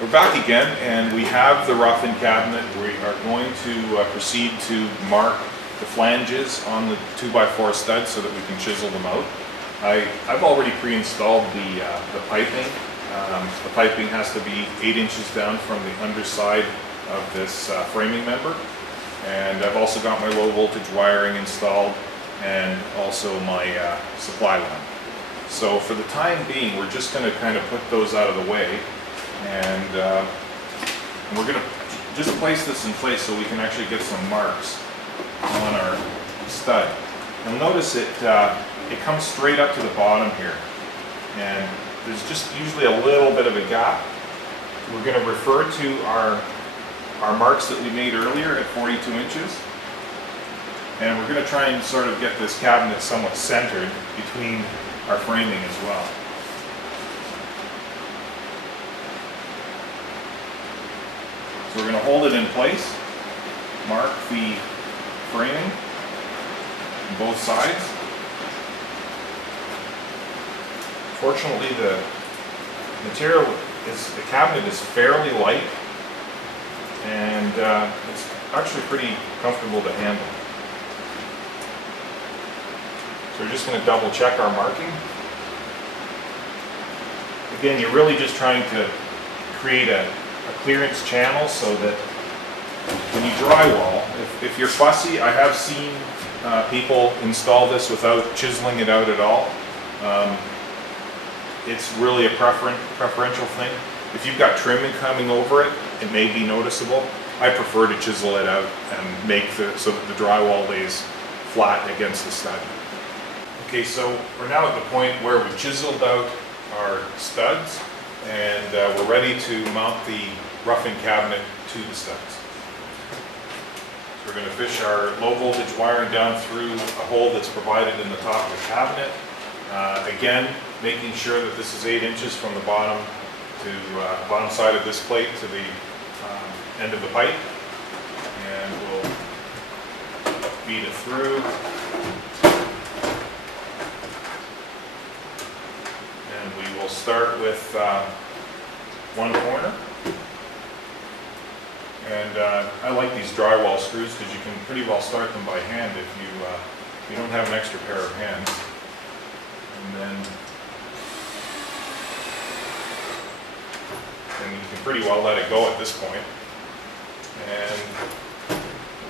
We're back again, and we have the rough-in cabinet. We are going to proceed to mark the flanges on the 2x4 studs so that we can chisel them out. I've already pre-installed the piping. The piping has to be 8 inches down from the underside of this framing member. And I've also got my low voltage wiring installed and also my supply line. So for the time being, we're just going to kind of put those out of the way. And we're going to just place this in place so we can actually get some marks on our stud. You'll notice it comes straight up to the bottom here, and there's just usually a little bit of a gap. We're going to refer to our marks that we made earlier at 42 inches, and we're going to try and sort of get this cabinet somewhat centered between our framing as well. So we're going to hold it in place, mark the framing on both sides. Fortunately, the material the cabinet is fairly light, and it's actually pretty comfortable to handle. So we're just going to double check our marking. Again, you're really just trying to create a clearance channel so that when you drywall, if you're fussy, I have seen people install this without chiseling it out at all. It's really a preferential thing. If you've got trimming coming over it, it may be noticeable. I prefer to chisel it out and make so that the drywall lays flat against the stud. Okay, so we're now at the point where we've chiseled out our studs, and we're ready to mount the rough-in cabinet to the studs. So we're going to fish our low voltage wiring down through a hole that's provided in the top of the cabinet. Again, making sure that this is 8 inches from the bottom side of this plate to the end of the pipe, and we'll feed it through. And we will start with one corner. And I like these drywall screws because you can pretty well start them by hand if you don't have an extra pair of hands. And then you can pretty well let it go at this point. And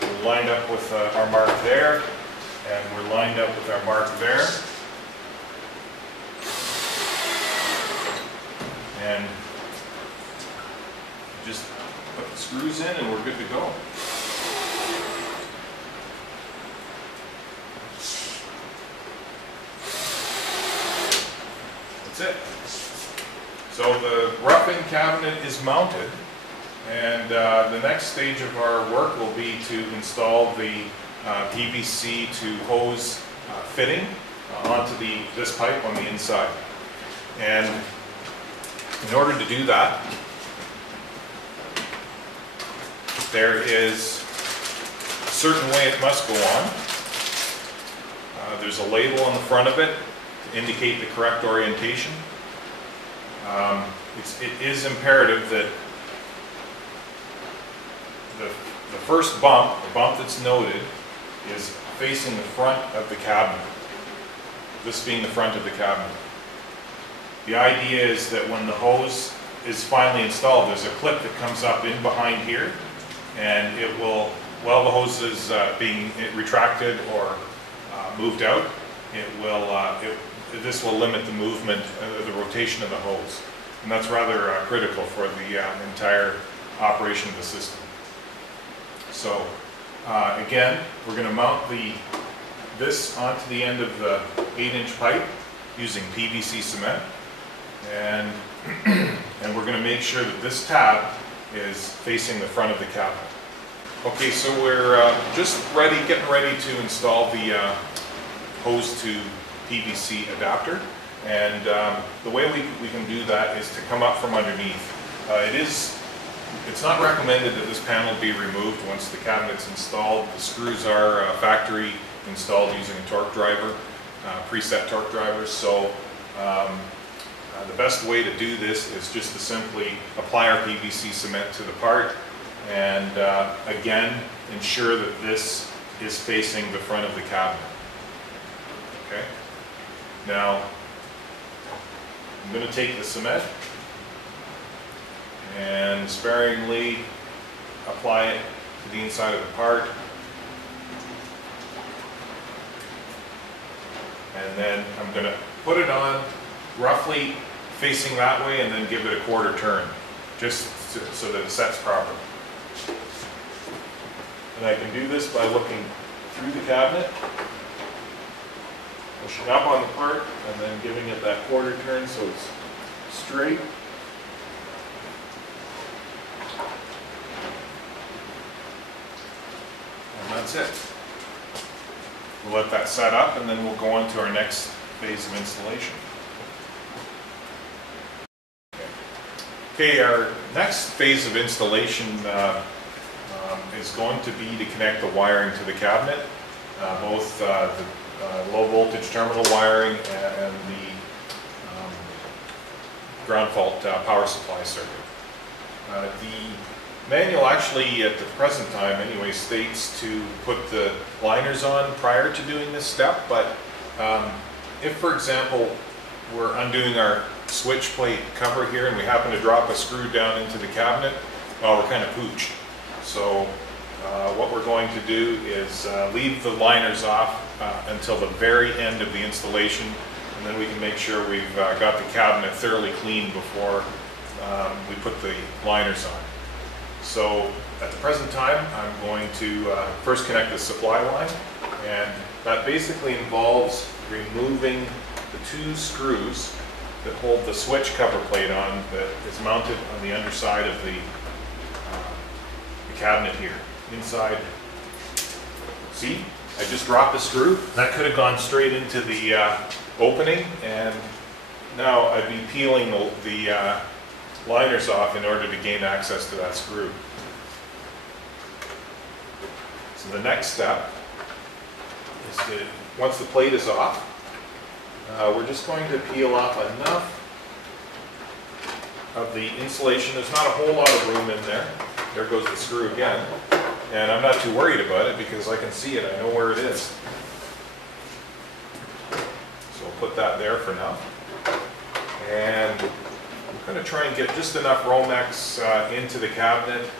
we're lined up with our mark there, and we're lined up with our mark there. And just put the screws in and we're good to go. That's it. So the rough-in cabinet is mounted, and the next stage of our work will be to install the PVC to hose fitting onto this pipe on the inside. And in order to do that, there is a certain way it must go on. There's a label on the front of it to indicate the correct orientation. It is imperative that the first bump, the bump that's noted, is facing the front of the cabinet. This being the front of the cabinet. The idea is that when the hose is finally installed, there's a clip that comes up in behind here, and it will, while the hose is being retracted or moved out, this will limit the movement, the rotation of the hose. And that's rather critical for the entire operation of the system. So again, we're going to mount this onto the end of the 8-inch pipe using PVC cement. And we're going to make sure that this tab is facing the front of the cabinet. Okay, so we're just getting ready to install the hose to PVC adapter, and the way we can do that is to come up from underneath. It's not recommended that this panel be removed once the cabinet's installed. The screws are factory installed using a torque driver, preset torque drivers, so The best way to do this is just to simply apply our PVC cement to the part, and again, ensure that this is facing the front of the cabinet. Okay. Now, I'm going to take the cement and sparingly apply it to the inside of the part, and then I'm going to put it on roughly facing that way and then give it a quarter turn, just so that it sets properly. And I can do this by looking through the cabinet, pushing up on the part, and then giving it that quarter turn so it's straight. And that's it. We'll let that set up, and then we'll go on to our next phase of installation. Okay, our next phase of installation is going to be to connect the wiring to the cabinet, both the low voltage terminal wiring and the ground fault power supply circuit. The manual actually, at the present time anyway, states to put the liners on prior to doing this step, but if, for example, we're undoing our switch plate cover here and we happen to drop a screw down into the cabinet, well, we're kind of pooched. So what we're going to do is leave the liners off until the very end of the installation, and then we can make sure we've got the cabinet thoroughly clean before we put the liners on. So at the present time, I'm going to first connect the supply line, and that basically involves removing the two screws that hold the switch cover plate on that is mounted on the underside of the cabinet here. Inside, see, I just dropped a screw. That could have gone straight into the opening, and now I'd be peeling the liners off in order to gain access to that screw. So the next step is to, once the plate is off, we're just going to peel off enough of the insulation. There's not a whole lot of room in there. There goes the screw again. And I'm not too worried about it because I can see it. I know where it is. So we'll put that there for now. And we're going to try and get just enough Romex into the cabinet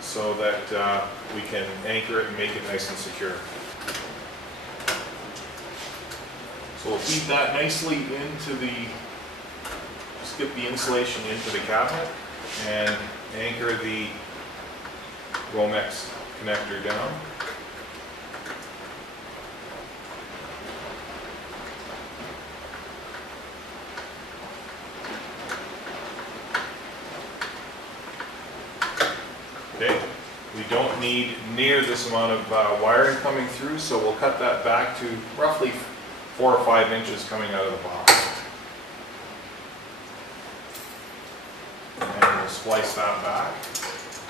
so that we can anchor it and make it nice and secure. So we'll feed that nicely into the, just get the insulation into the cabinet and anchor the Romex connector down. Okay, we don't need near this amount of wiring coming through, so we'll cut that back to roughly 4 or 5 inches coming out of the box. And we'll splice that back.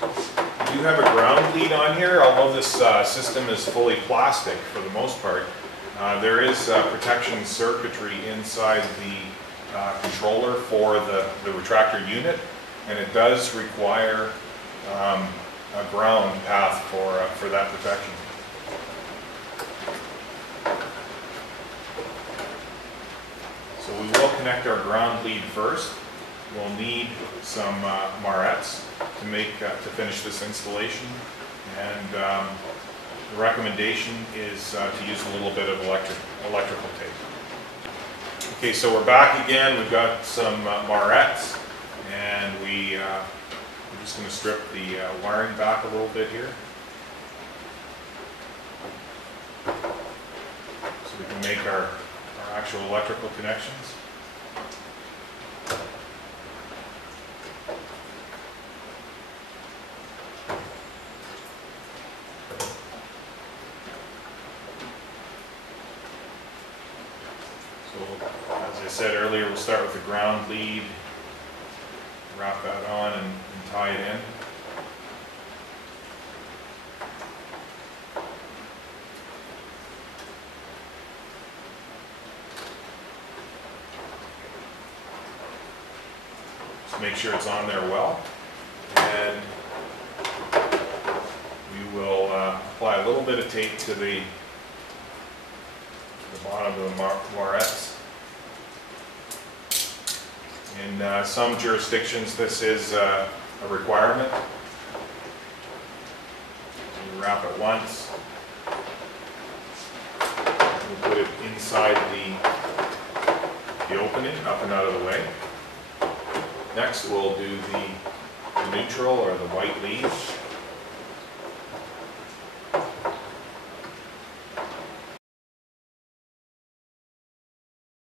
We do have a ground lead on here, although this system is fully plastic for the most part. There is protection circuitry inside the controller for the retractor unit, and it does require a ground path for that protection. So we will connect our ground lead first. We'll need some marrettes to finish this installation, and the recommendation is to use a little bit of electrical tape. Okay, so we're back again. We've got some marrettes, and we're just going to strip the wiring back a little bit here, so we can make our actual electrical connections. As I said earlier, we'll start with the ground lead, wrap that on and tie it in. make sure it's on there well. And we will apply a little bit of tape to the bottom of the morettes. In some jurisdictions, this is a requirement. We wrap it once. We'll put it inside the opening, up and out of the way. Next, we'll do the neutral or the white leaves.